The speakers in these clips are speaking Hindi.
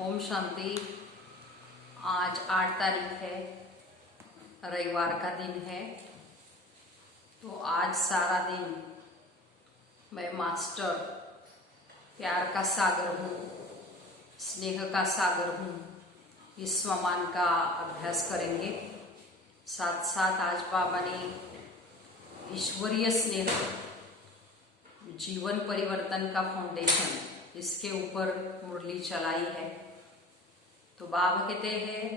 ओम शांति। आज 8 तारीख है, रविवार का दिन है। तो आज सारा दिन मैं मास्टर प्यार का सागर हूँ, स्नेह का सागर हूँ, इस स्वमान का अभ्यास करेंगे। साथ साथ आज बाबा ने ईश्वरीय स्नेह जीवन परिवर्तन का फाउंडेशन, इसके ऊपर मुरली चलाई है। तो बाबा कहते हैं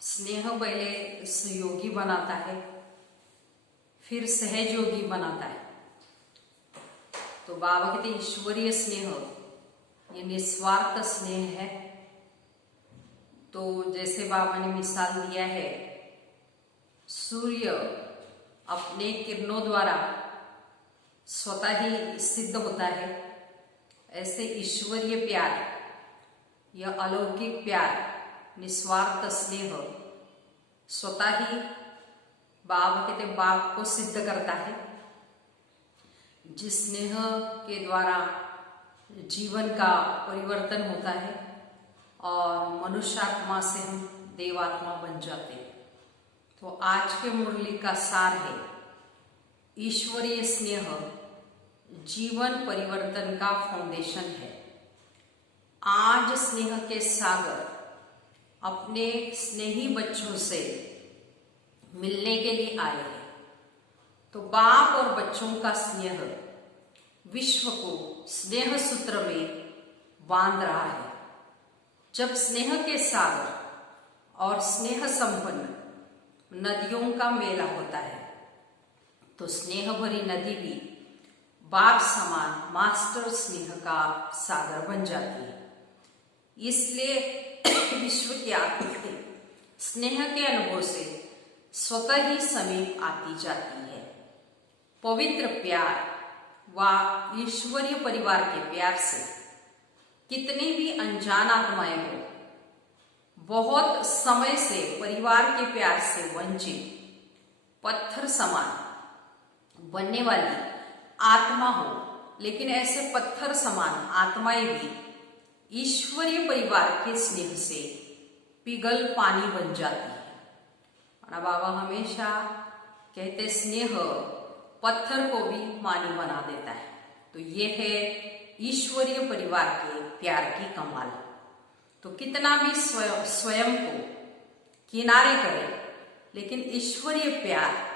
स्नेह पहले सहयोगी बनाता है, फिर सहयोगी बनाता है। तो बाबा कहते ईश्वरीय स्नेह ये निस्वार्थ स्नेह है। तो जैसे बाबा ने मिसाल दिया है, सूर्य अपने किरणों द्वारा स्वतः ही सिद्ध होता है, ऐसे ईश्वरीय प्यार, यह अलौकिक प्यार, निस्वार्थ स्नेह स्वतः ही बाप कहते बाप को सिद्ध करता है। जिस स्नेह के द्वारा जीवन का परिवर्तन होता है और मनुष्यात्मा से हम देवात्मा बन जाते हैं। तो आज के मुरली का सार है ईश्वरीय स्नेह जीवन परिवर्तन का फाउंडेशन है। आज स्नेह के सागर अपने स्नेही बच्चों से मिलने के लिए आए हैं। तो बाप और बच्चों का स्नेह विश्व को स्नेह सूत्र में बांध रहा है। जब स्नेह के सागर और स्नेह संपन्न नदियों का मेला होता है, तो स्नेह भरी नदी भी बाप समान मास्टर स्नेह का सागर बन जाती है। इसलिए विश्व की आत्मा स्नेह के अनुभव से स्वतः ही समीप आती जाती है। पवित्र प्यार व ईश्वरीय परिवार के प्यार से कितनी भी अनजान आत्माएं हो, बहुत समय से परिवार के प्यार से वंचित पत्थर समान बनने वाली आत्मा हो, लेकिन ऐसे पत्थर समान आत्माएं भी ईश्वरीय परिवार के स्नेह से पिघल पानी बन जाती है। और बाबा हमेशा कहते स्नेह पत्थर को भी पानी बना देता है। तो ये है ईश्वरीय परिवार के प्यार की कमाल। तो कितना भी स्वयं को किनारे करे, लेकिन ईश्वरीय प्यार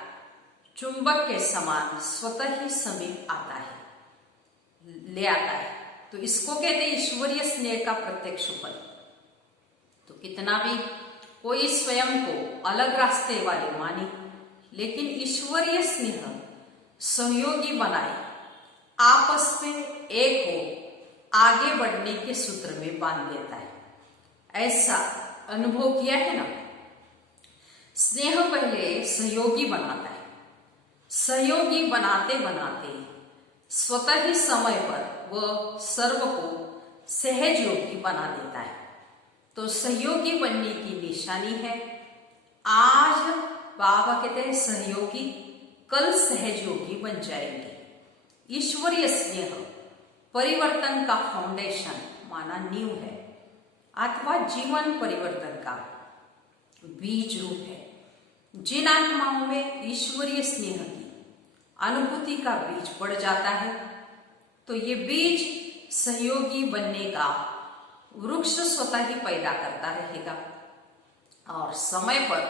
चुंबक के समान स्वतः ही समीप आता है, ले आता है। तो इसको कहते हैं ईश्वरीय स्नेह का प्रत्यक्ष फल। तो कितना भी कोई स्वयं को अलग रास्ते वाले माने, लेकिन ईश्वरीय स्नेह सहयोगी बनाए, आपस में एक हो, आगे बढ़ने के सूत्र में बांध देता है। ऐसा अनुभव किया है ना। स्नेह पहले सहयोगी बनाता है, सहयोगी बनाते बनाते स्वतः ही समय पर वह सर्व को सहयोगी बना देता है। तो सहयोगी बनने की निशानी है। आज बाबा कहते हैं सहयोगी, कल सहयोगी बन जाएंगे। ईश्वरीय स्नेह परिवर्तन का फाउंडेशन माना नींव है, अथवा जीवन परिवर्तन का बीज रूप है। जिन आत्माओं में ईश्वरीय स्नेह की अनुभूति का बीज पड़ जाता है, तो ये बीज सहयोगी बनने का वृक्ष स्वतः ही पैदा करता रहेगा और समय पर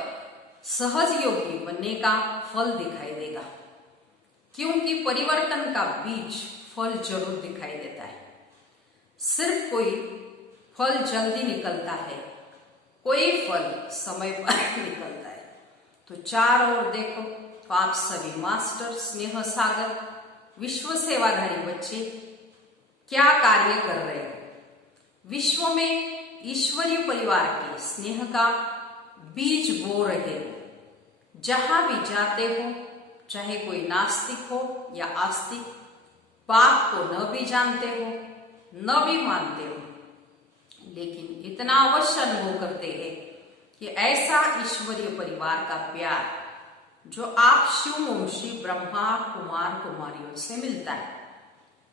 सहज योगी बनने का फल दिखाई देगा। क्योंकि परिवर्तन का बीज फल जरूर दिखाई देता है। सिर्फ कोई फल जल्दी निकलता है, कोई फल समय पर निकलता है। तो चार ओर देखो, तो आप सभी मास्टर स्नेह सागर विश्व सेवाधारी बच्चे क्या कार्य कर रहे हो। विश्व में ईश्वरीय परिवार के स्नेह का बीज बो रहे हो। जहां भी जाते हो, चाहे कोई नास्तिक हो या आस्तिक, बाप को न भी जानते हो न भी मानते हो, लेकिन इतना अवश्य अनुभव करते हैं कि ऐसा ईश्वरीय परिवार का प्यार जो आप शिववंशी ब्रह्मा कुमार कुमारियों से मिलता है,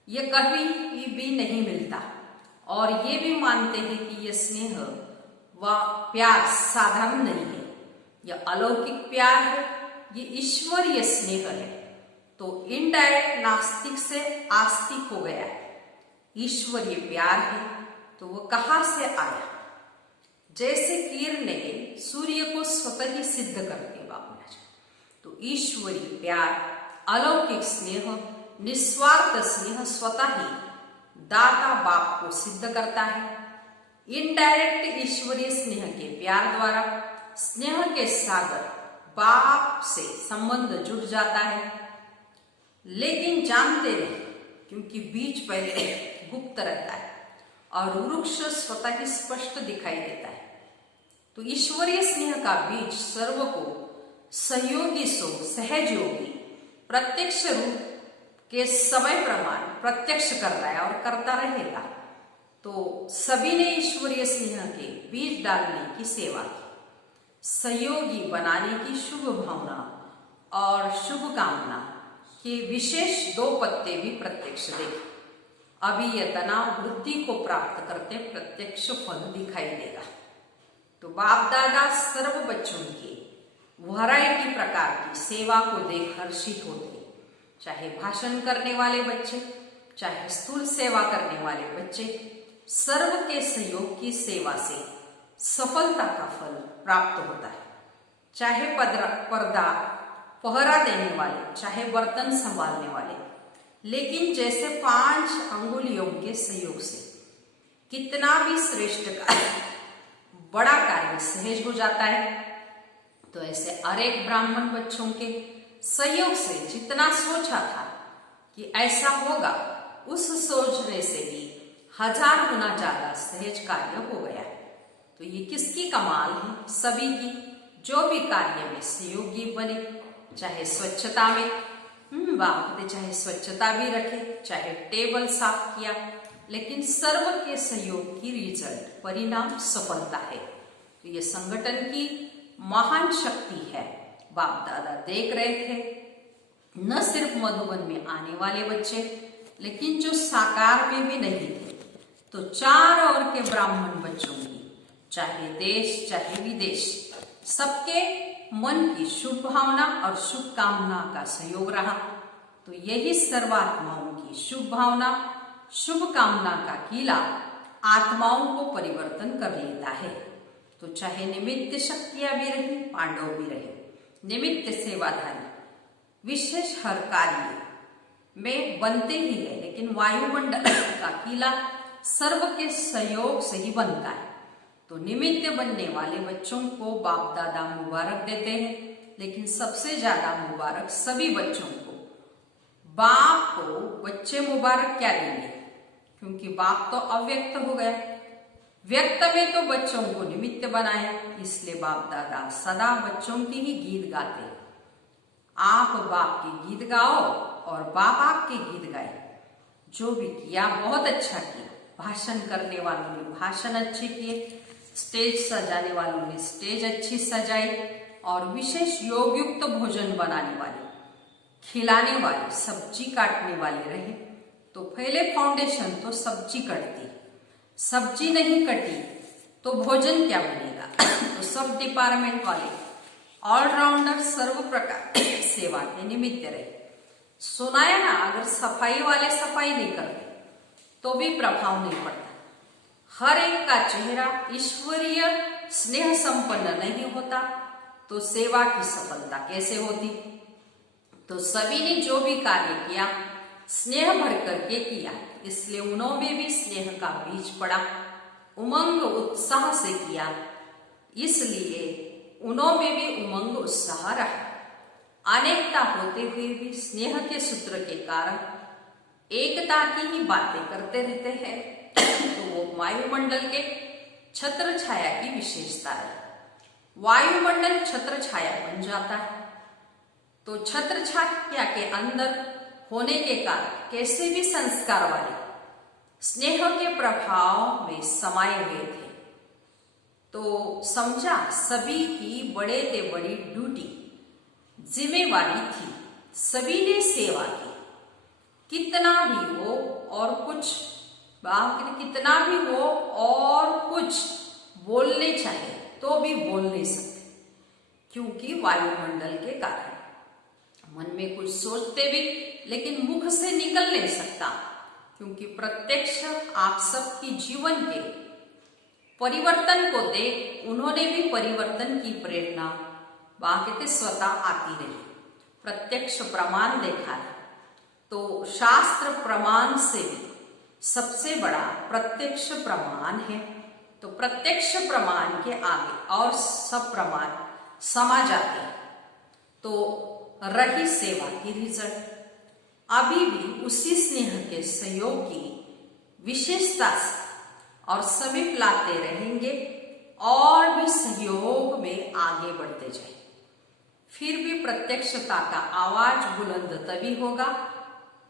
ये कभी भी नहीं मिलता और ये भी मानते हैं कि यह स्नेह व प्यार साधारण नहीं है, यह अलौकिक प्यार है, ये ईश्वरीय स्नेह है। तो इनडायरेक्ट नास्तिक से आस्तिक हो गया है। ईश्वरीय प्यार है तो वो कहाँ से आया? जैसे किरणें सूर्य को स्वतः ही सिद्ध करती बाबूलाल, तो ईश्वरीय प्यार, अलौकिक स्नेह, निस्वार्थ स्नेह स्वतः ही दाता बाप को सिद्ध करता है। इनडायरेक्ट ईश्वरीय स्नेह के प्यार द्वारा स्नेह के सागर बाप से संबंध जुड़ जाता है, लेकिन जानते नहीं क्योंकि बीज पहले गुप्त रहता है और वृक्ष स्वतः ही स्पष्ट दिखाई देता है। तो ईश्वरीय स्नेह का बीज सर्व को सहयोगी सो सहयोगी प्रत्यक्ष रूप के समय प्रमाण प्रत्यक्ष कर रहा है और करता रहेगा। तो सभी ने ईश्वरीय स्नेह के बीज डालने की सेवा की, सहयोगी बनाने की शुभ भावना और शुभकामना के विशेष 2 पत्ते भी प्रत्यक्ष देखे। अभी यह तनाव वृद्धि को प्राप्त करते प्रत्यक्ष फल दिखाई देगा। तो बाप दादा सर्व बच्चों की वैरायटी प्रकार की सेवा को देख हर्षित होते, चाहे भाषण करने वाले बच्चे, चाहे स्थूल सेवा करने वाले बच्चे, सर्व के सहयोग की सेवा से सफलता का फल प्राप्त होता है। चाहे पर्दा पहरा देने वाले, चाहे बर्तन संभालने वाले, लेकिन जैसे 5 अंगुलियों के सहयोग से कितना भी श्रेष्ठ कार्य, बड़ा कार्य सहज हो जाता है, तो ऐसे अनेक ब्राह्मण बच्चों के सहयोग से जितना सोचा था कि ऐसा होगा, उस सोचने से भी 1000 गुना ज्यादा सहज कार्य हो गया है। तो ये किसकी कमाल है? सभी की, जो भी कार्य में सहयोगी बने, चाहे स्वच्छता में बाप चाहे स्वच्छता भी रखे, चाहे टेबल साफ किया, लेकिन सर्व के सहयोग की रिजल्ट परिणाम सफलता है। तो ये संगठन की महान शक्ति है। बाप दादा देख रहे थे न सिर्फ मधुबन में आने वाले बच्चे, लेकिन जो साकार में भी नहीं थे, तो 4 ओर के ब्राह्मण बच्चों की, चाहे देश चाहे विदेश, सबके मन की शुभ भावना और शुभ कामना का सहयोग रहा। तो यही सर्वात्माओं की शुभ भावना शुभ कामना का कीला आत्माओं को परिवर्तन कर लेता है। तो चाहे निमित्त शक्तियां भी रही, पांडव भी रहे, निमित्त सेवाधारी विशेष हर कार्य में बनते ही है, लेकिन वायुमंडल का कीला सर्व के सहयोग से ही बनता है। तो निमित्त बनने वाले बच्चों को बाप दादा मुबारक देते हैं, लेकिन सबसे ज्यादा मुबारक सभी बच्चों को, बाप को बच्चे मुबारक क्या देंगे, क्योंकि बाप तो अव्यक्त हो गया, व्यक्त में तो बच्चों को निमित्त बनाए, इसलिए बाप दादा सदा बच्चों की ही गीत गाते। आप बाप के गीत गाओ और बाप आपके गीत गाए। जो भी किया बहुत अच्छा किया, भाषण करने वालों ने भाषण अच्छे किए, स्टेज सजाने वालों ने स्टेज अच्छी सजाई, और विशेष योग युक्त भोजन बनाने वाले, खिलाने वाले, सब्जी काटने वाले रहे। तो पहले फाउंडेशन तो सब्जी कटती, सब्जी नहीं कटी तो भोजन क्या बनेगा। तो सब डिपार्टमेंट वाले ऑलराउंडर सर्व प्रकार सेवा के निमित्त रहे। सुनाया ना, अगर सफाई वाले सफाई नहीं करते तो भी प्रभाव नहीं पड़ता। हर एक का चेहरा ईश्वरीय स्नेह संपन्न नहीं होता तो सेवा की सफलता कैसे होती। तो सभी ने जो भी कार्य किया स्नेह भर करके किया, इसलिए उन्होंने भी स्नेह का बीज पड़ा, उमंग उत्साह से किया, इसलिए उन्होंने भी उमंग उत्साह रहा। अनेकता होते हुए भी स्नेह के सूत्र के कारण एकता की ही बातें करते रहते हैं। तो वो वायुमंडल के छत्र छाया की विशेषता है। वायुमंडल छत्र छाया बन जाता है, तो छत्र छाया के अंदर होने के कारण कैसे भी संस्कार वाले स्नेह के प्रभाव में समाये हुए थे। तो समझा सभी की बड़े से बड़ी ड्यूटी जिम्मेवारी थी, सभी ने सेवा की, कितना भी हो और कुछ बाहर कितना भी हो और कुछ बोलने चाहे तो भी बोल नहीं सकते, क्योंकि वायुमंडल के कारण मन में कुछ सोचते भी लेकिन मुख से निकल नहीं सकता, क्योंकि प्रत्यक्ष आप सबकी जीवन के परिवर्तन को देख उन्होंने भी परिवर्तन की प्रेरणा बाकी स्वतः आती रही। प्रत्यक्ष प्रमाण देखा है तो शास्त्र प्रमाण से भी सबसे बड़ा प्रत्यक्ष प्रमाण है। तो प्रत्यक्ष प्रमाण के आगे और सब प्रमाण समा जाते हैं। तो रही सेवा की रिजल्ट, अभी भी उसी स्नेह के सहयोग की विशेषता से और समीप लाते रहेंगे और भी सहयोग में आगे बढ़ते जाए। फिर भी प्रत्यक्षता का आवाज बुलंद तभी होगा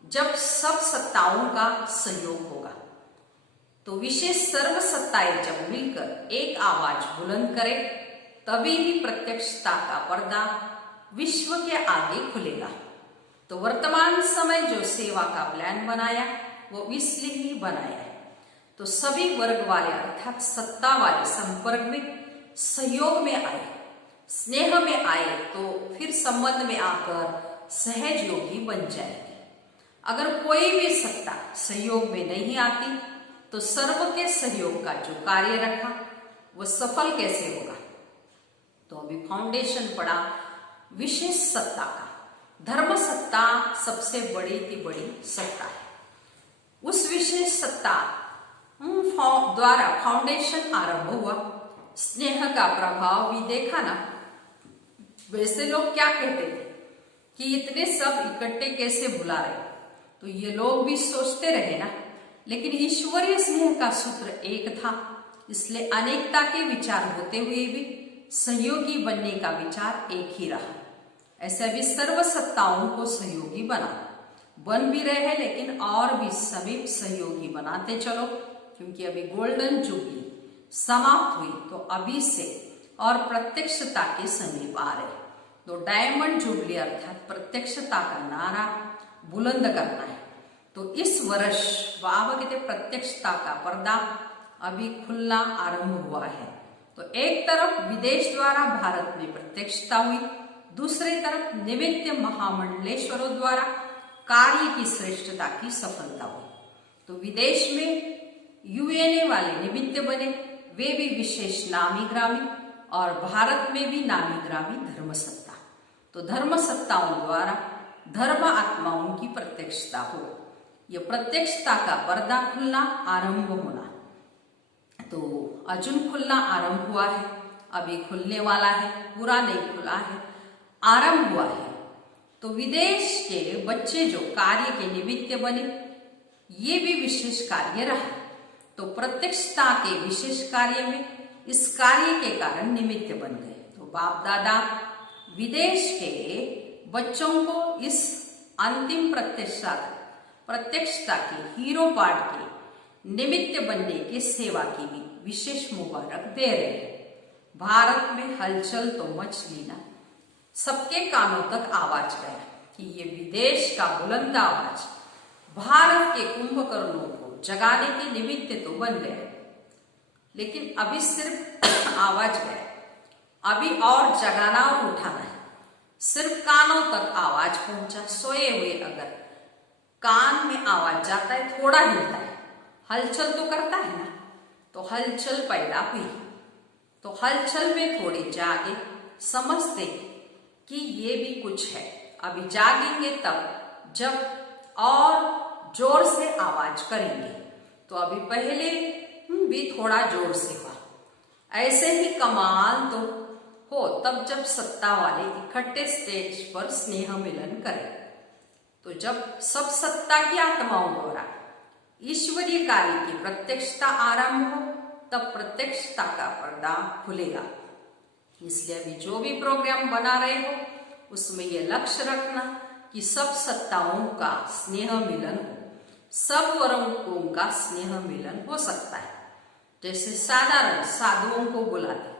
जब सब सत्ताओं का सहयोग होगा। तो विशेष सर्व सत्ताएं जब मिलकर एक आवाज बुलंद करे तभी भी प्रत्यक्षता का पर्दा विश्व के आगे खुलेगा। तो वर्तमान समय जो सेवा का प्लान बनाया वो इसलिए ही बनाया है तो सभी वर्ग वाले अर्थात सत्ता वाले संपर्क में सहयोग में आए, स्नेह में आए तो फिर संबंध में आकर सहयोगी बन जाएगी। अगर कोई भी सत्ता सहयोग में नहीं आती तो सर्व के सहयोग का जो कार्य रखा वो सफल कैसे होगा। तो अभी फाउंडेशन पड़ा विशेष सत्ता का। धर्म सत्ता सबसे बड़ी की बड़ी सत्ता है। उस विशेष सत्ता द्वारा फाउंडेशन आरंभ हुआ। स्नेह का प्रभाव भी देखा ना। वैसे लोग क्या कहते थे कि इतने सब इकट्ठे कैसे बुला रहे, तो ये लोग भी सोचते रहे ना, लेकिन ईश्वरीय स्नेह का सूत्र एक था, इसलिए अनेकता के विचार होते हुए भी सहयोगी बनने का विचार एक ही रहा। ऐसे भी सर्व सत्ताओं को सहयोगी बन भी रहे हैं, लेकिन और भी समीप सहयोगी बनाते चलो, क्योंकि अभी गोल्डन जुबली समाप्त हुई तो अभी से और प्रत्यक्षता के समीप आ रहे। तो डायमंड जुबली अर्थात प्रत्यक्षता का नारा बुलंद करना है। तो इस वर्ष बाबा कहते प्रत्यक्षता का पर्दा अभी खुलना आरंभ हुआ है। तो एक तरफ विदेश द्वारा भारत में प्रत्यक्षता हुई, दूसरी तरफ निमित्त महामंडलेश्वरों द्वारा कार्य की श्रेष्ठता की सफलता हुई। तो विदेश में यूएनए वाले निमित्त बने, वे भी विशेष नामी ग्रामी, और भारत में भी नामी ग्रामी धर्म सत्ता। तो धर्म सत्ताओं द्वारा धर्म आत्माओं की प्रत्यक्षता हो, यह प्रत्यक्षता का पर्दा खुलना आरंभ होना। तो अर्जुन खुलना आरंभ हुआ है, अभी खुलने वाला है, पूरा नहीं खुला है, आरंभ हुआ है। तो विदेश के बच्चे जो कार्य के निमित्त बने, ये भी विशेष कार्य रहा। तो प्रत्यक्षता के विशेष कार्य में इस कार्य के कारण निमित्त बन गए। तो बाप दादा विदेश के बच्चों को इस अंतिम प्रत्यक्षता के हीरो पार्ट के निमित्त बनने के सेवा की भी विशेष मुबारक दे रहे हैं। भारत में हलचल तो मच ली ना, सबके कानों तक आवाज गया कि ये विदेश का बुलंद आवाज भारत के कुंभकर्णों को जगाने के निमित्त तो बन गया, लेकिन अभी सिर्फ आवाज गया, अभी और जगाना और उठाना है। सिर्फ कानों तक आवाज पहुंचा, सोए हुए अगर कान में आवाज जाता है, थोड़ा हिलता है, हलचल तो करता है ना। तो हलचल पैदा हुई, तो हलचल में थोड़े जागे, समझते कि ये भी कुछ है। अभी जागेंगे तब जब और जोर से आवाज करेंगे। तो अभी पहले भी थोड़ा जोर से हुआ। ऐसे ही कमाल तो हो तब जब सत्ता वाले इकट्ठे स्टेज पर स्नेह मिलन करें। तो जब सब सत्ता की आत्माओं द्वारा ईश्वरीय कार्य की प्रत्यक्षता आरंभ हो, तब प्रत्यक्षता का पर्दा खुलेगा। इसलिए अभी जो भी प्रोग्राम बना रहे हो उसमें यह लक्ष्य रखना कि सब सत्ताओं का स्नेह मिलन हो, सब वर्गों का स्नेह मिलन हो सकता है। जैसे साधारण साधुओं को बुलाते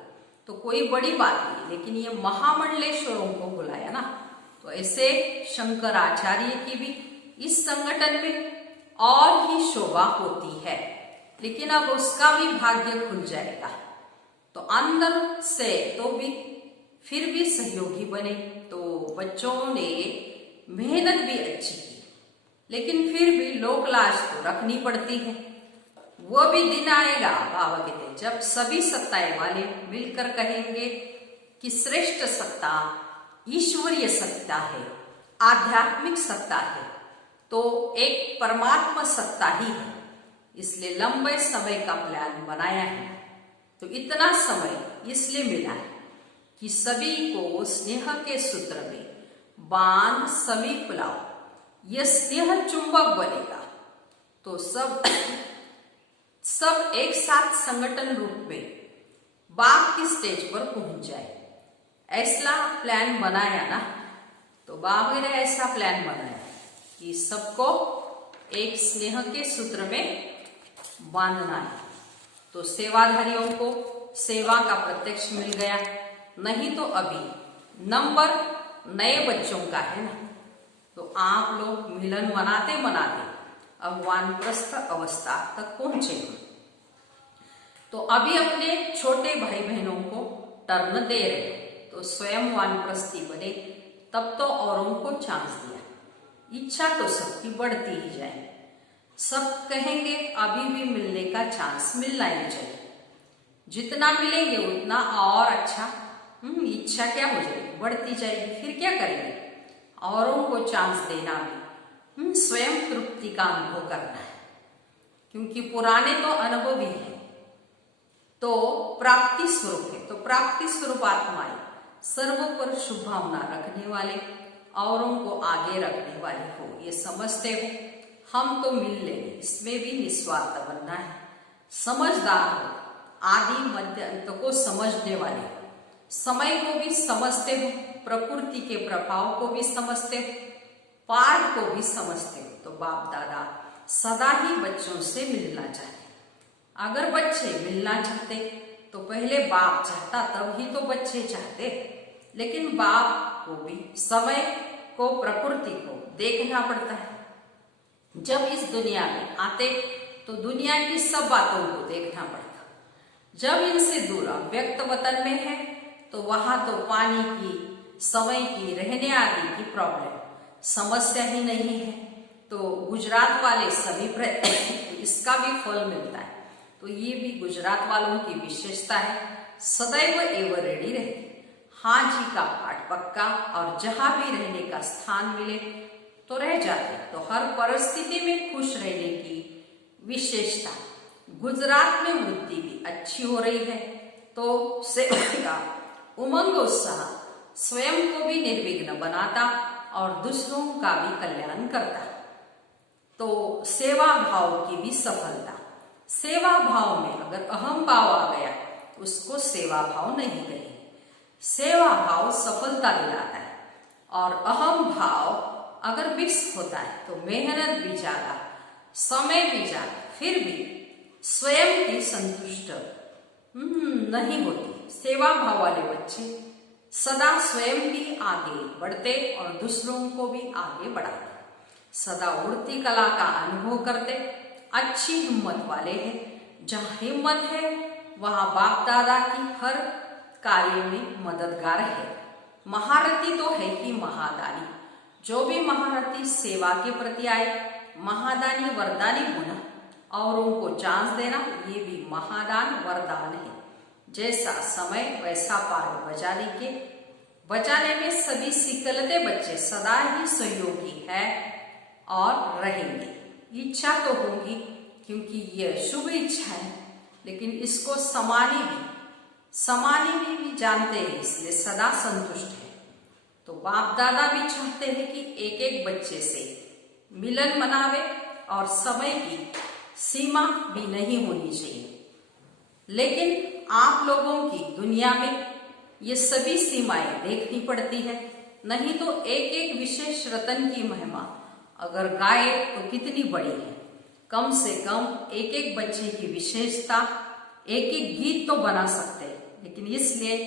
तो कोई बड़ी बात नहीं, लेकिन ये महामंडलेश्वरों को बुलाया ना, तो ऐसे शंकराचार्य की भी इस संगठन में और ही शोभा होती है। लेकिन अब उसका भी भाग्य खुल जाएगा। तो अंदर से तो भी फिर भी सहयोगी बने। तो बच्चों ने मेहनत भी अच्छी की, लेकिन फिर भी लोक लाज तो रखनी पड़ती है। वो भी दिन आएगा, बाबा कहते, जब सभी सत्ताएं वाले मिलकर कहेंगे कि श्रेष्ठ सत्ता ईश्वरीय सत्ता है, आध्यात्मिक सत्ता है, तो एक परमात्मा सत्ता ही है। इसलिए लंबे समय का प्लान बनाया है। तो इतना समय इसलिए मिला है कि सभी को स्नेह के सूत्र में बांध समीप लाओ। यह स्नेह चुंबक बनेगा तो सब एक साथ संगठन रूप में बाप की स्टेज पर पहुंच जाए। ऐसा प्लान बनाया ना। तो बाबा ने ऐसा प्लान बनाया कि सबको एक स्नेह के सूत्र में बांधना है। तो सेवाधारियों को सेवा का प्रत्यक्ष मिल गया। नहीं तो अभी नंबर नए बच्चों का है ना। तो आप लोग मिलन मनाते मनाते अब वानप्रस्थ अवस्था तक पहुंचे। तो अभी अपने छोटे भाई बहनों को टर्न दे रहे, तो स्वयं वानप्रस्थी बने, तब तो औरों को चांस दिया। इच्छा तो सबकी बढ़ती ही जाए। सब कहेंगे अभी भी मिलने का चांस मिलना ही चाहिए। जितना मिलेंगे उतना और अच्छा। इच्छा क्या हो जाएगी, बढ़ती जाएगी। फिर क्या करेंगे, औरों को चांस देना भी स्वयं तृप्ति का अनुभव करना है। क्योंकि पुराने तो अनुभव ही है, तो प्राप्ति स्वरूप है। तो प्राप्ति स्वरूप आत्माएं सर्व पर शुभ भावना रखने वाले, औरों को आगे रखने वाले हो, ये समझते हो। हम तो मिल लेंगे, इसमें भी निस्वार्थ बनना है। समझदार हो, आदि मध्य अंत को समझने वाले, समय को भी समझते हो, प्रकृति के प्रभाव को भी समझते हो, पाठ को भी समझते हो। तो बाप दादा सदा ही बच्चों से मिलना चाहते। अगर बच्चे मिलना चाहते तो पहले बाप चाहता, तब ही तो बच्चे चाहते। लेकिन बाप को भी समय को, प्रकृति को देखना पड़ता है। जब इस दुनिया में आते तो दुनिया की सब बातों को देखना पड़ता। जब इनसे दूर व्यक्त वतन में है तो वहां तो पानी की, समय की, रहने आदि की प्रॉब्लम, समस्या ही नहीं है। तो गुजरात वाले समीप रहते हैं, तो इसका भी फल मिलता है। तो ये भी गुजरात वालों की विशेषता है। सदैव एवं रेडी रहते, हाँ जी का पाठ पक्का, और जहां भी रहने का स्थान मिले तो रह जाते। तो हर परिस्थिति में खुश रहने की विशेषता। गुजरात में वृद्धि भी अच्छी हो रही है। तो सेवा का उमंग उत्साह स्वयं को भी निर्विघ्न बनाता और दूसरों का भी कल्याण करता। तो सेवा भाव की भी सफलता। सेवा भाव में अगर अहम भाव आ गया, उसको सेवा भाव नहीं कहेंगे। सेवा भाव सफलता दिलाता है, और अहम भाव अगर मिक्स होता है तो मेहनत भी ज्यादा, समय भी ज्यादा, फिर भी स्वयं की संतुष्ट नहीं होती। सेवा भाव वाले बच्चे सदा स्वयं भी आगे बढ़ते और दूसरों को भी आगे बढ़ाते, सदा उड़ती कला का अनुभव करते, अच्छी हिम्मत वाले हैं। जहाँ हिम्मत है वहाँ बाप दादा की हर कार्य में मददगार है। महारथी तो है ही महादानी। जो भी महारथी सेवा के प्रति आए, महादानी वरदानी होना, औरों को चांस देना, ये भी महादान वरदान है। जैसा समय वैसा पार बचाने में सभी सिकलते बच्चे सदा ही सहयोगी है और रहेंगे। इच्छा तो होगी क्योंकि यह शुभ इच्छा है, लेकिन इसको समानी भी जानते हैं, इसलिए सदा संतुष्ट है। तो बाप दादा भी चाहते हैं कि एक एक बच्चे से मिलन मनावे, और समय की सीमा भी नहीं होनी चाहिए। लेकिन आप लोगों की दुनिया में ये सभी सीमाएं देखनी पड़ती है। नहीं तो एक एक विशेष रतन की महिमा अगर गाए तो कितनी बड़ी है। कम से कम एक एक बच्चे की विशेषता, एक एक गीत तो बना सकते हैं। लेकिन इसलिए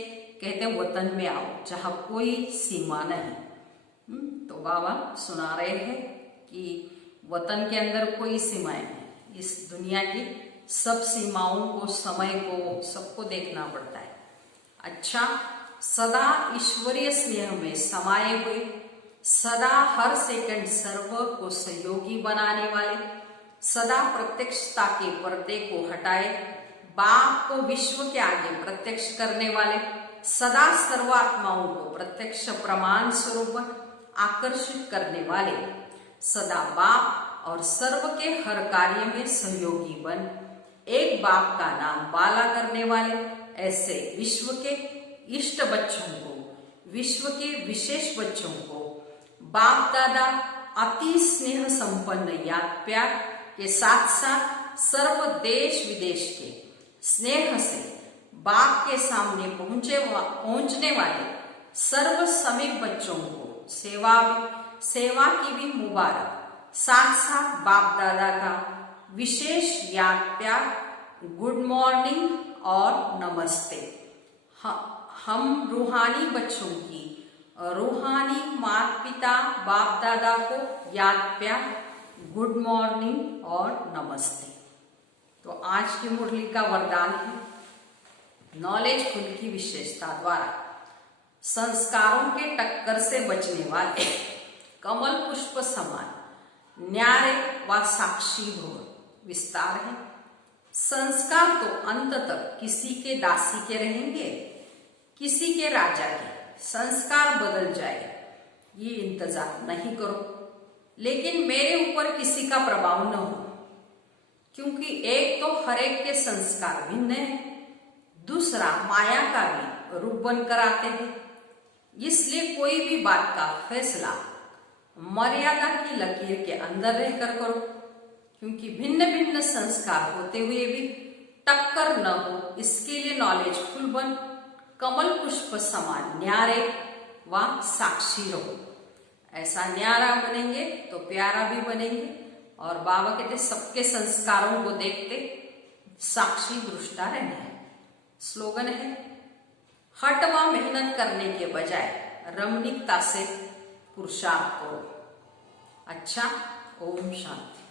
कहते वतन में आओ जहां कोई सीमा नहीं। तो बाबा सुना रहे हैं कि वतन के अंदर कोई सीमाएं नहीं, इस दुनिया की सब सीमाओं को, समय को, सबको देखना पड़ता है। अच्छा, सदा ईश्वरीय स्नेह में समाये हुए, सदा हर सेकंड सर्व को सहयोगी बनाने वाले, सदा प्रत्यक्षता के पर्दे को हटाए बाप को विश्व के आगे प्रत्यक्ष करने वाले, सदा सर्वात्माओं को प्रत्यक्ष प्रमाण स्वरूप आकर्षित करने वाले, सदा बाप और सर्व के हर कार्य में सहयोगी बन एक बाप का नाम बाला करने वाले, ऐसे विश्व के इष्ट बच्चों को, विश्व के विशेष बच्चों को बाप दादा अति स्नेह संपन्न याद प्यार के साथ साथ सर्व देश विदेश के स्नेह से बाप के सामने पहुंचने वाले सर्व समीप बच्चों को सेवा की भी मुबारक, साथ साथ बाप दादा का विशेष याद प्यार, गुड मॉर्निंग और नमस्ते। हम रूहानी बच्चों की रूहानी माता पिता बाप दादा को याद प्यार, गुड मॉर्निंग और नमस्ते। तो आज की मुरली का वरदान है, नॉलेज खुद की विशेषता द्वारा संस्कारों के टक्कर से बचने वाले कमल पुष्प समान न्यारे व साक्षी भव। विस्तार है, संस्कार तो अंत तक किसी के दासी के रहेंगे, किसी के राजा के। संस्कार बदल जाए ये इंतजार नहीं करो, लेकिन मेरे ऊपर किसी का प्रभाव न हो, क्योंकि एक तो हर एक के संस्कार भिन्न है, दूसरा माया का भी रूप बनकर आते हैं। इसलिए कोई भी बात का फैसला मर्यादा की लकीर के अंदर रहकर करो, क्योंकि भिन्न भिन्न संस्कार होते हुए भी टक्कर न हो, इसके लिए नॉलेजफुल बन कमल पुष्प समान न्यारे व साक्षी रहो। ऐसा न्यारा बनेंगे तो प्यारा भी बनेंगे, और बाबा कहते सबके संस्कारों को देखते साक्षी दृष्टा रहना है। स्लोगन है, हट व मेहनत करने के बजाय रमणीकता से पुरुषार्थ करो। अच्छा, ओम शांति।